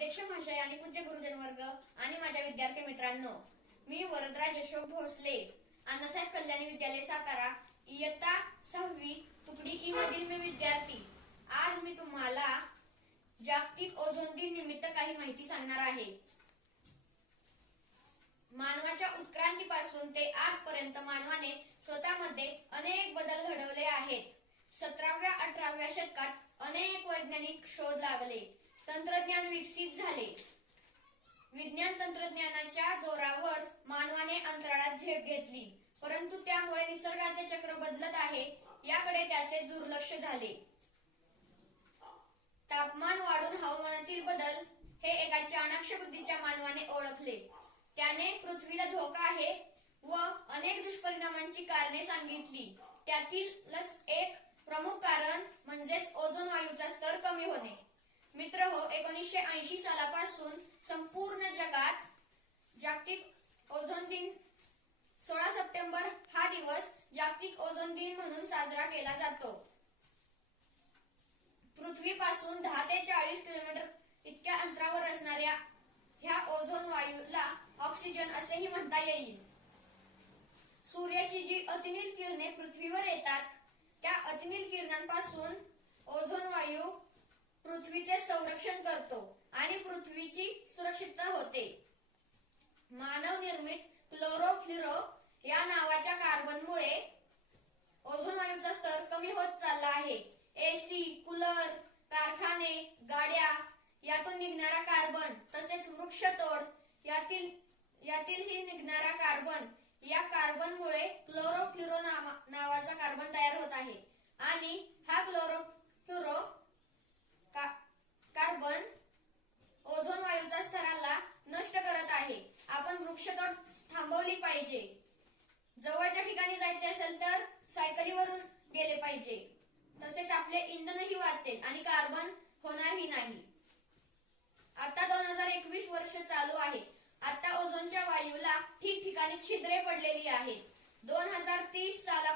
अध्यक्ष महाशय आणि पूज्य गुरुजन वर्ग आणि माझ्या विद्यार्थी मित्रांनो मी वरदराज अशोक भोसले अण्णासाहेब कल्याणी विद्यालय सातारा इयत्ता सहावी तुकडी ई मधील मी विद्यार्थी. आज मी तुम्हाला जागतिक ओझोन दिन निमित्त काही माहिती सांगणार आहे. मानवाच्या उत्क्रांतीपासून ते आजपर्यंत मानवाने स्वतःमध्ये अनेक बदल घडवले आहेत. सतराव्या अठराव्या शतकात अनेक वैज्ञानिक शोध लागले. तंत्रज्ञान विकसित झाले. विज्ञान तंत्रज्ञानाच्या जोरावर मानवाने अंतराळात झेप घेतली. परंतु त्यामुळे निसर्गाचे चक्र बदलत आहे याकडे त्याचे दुर्लक्ष झाले. तापमान वाढून हवामानातील बदल हे एका चाणाक्ष बुद्धीच्या मानवाने ओळखले. त्याने पृथ्वीला धोका आहे व अनेक दुष्परिणामांची कारणे सांगितली. त्यातीलच एक प्रमुख कारण म्हणजेच ओझोन वायूचा स्तर कमी होणे. ऐंशी सालापासून संपूर्ण जगात जागतिक ओझोन दिन सोळा सप्टेंबर हा दिवस जागतिक ओझोन दिन म्हणून साजरा केला जातो. पृथ्वीपासून दहा ते चाळीस किलोमीटर इतक्या अंतरावर असणाऱ्या ह्या ओझोन वायूला ऑक्सिजन असेही म्हणता येईल. सूर्याची जी अतिनील किरणे पृथ्वीवर येतात त्या अतिनील किरणांपासून ओझोन वायू पृथ्वीचे संरक्षण करतो. आणि पृथ्वीची सुरक्षितता होते. मानव निर्मित क्लोरोफ्लोरो या नावाच्या कार्बनमुळे ओझोन वायूचा स्तर कमी होत चालला आहे. एसी कूलर कारखाने गाड्या यातून निघणारा कार्बन तसेच वृक्षतोड यातील यातील ही निघणारा कार्बन या कार्बनमुळे क्लोरोफ्लोरो नावा- नावाचा कार्बन तयार होत आहे आणि हा क्लोरोफ्लोरो का- कार्बन ओझोन वायूच्या स्तराला नष्ट करत आहे आपण वृक्षतोड थांबवली पाहिजे. जवळच्या ठिकाणी जायचे असेल तर सायकलीवरून गेले पाहिजे. तसेच आपले इंधनही वाचेल आणि कार्बन होणारही नाही. आता दोन हजार एकवीस वर्ष चालू आहे. आता ओझोनच्या वायूला ठिकठिकाणी छिद्रे पडलेली आहेत. दोन हजार तीस साला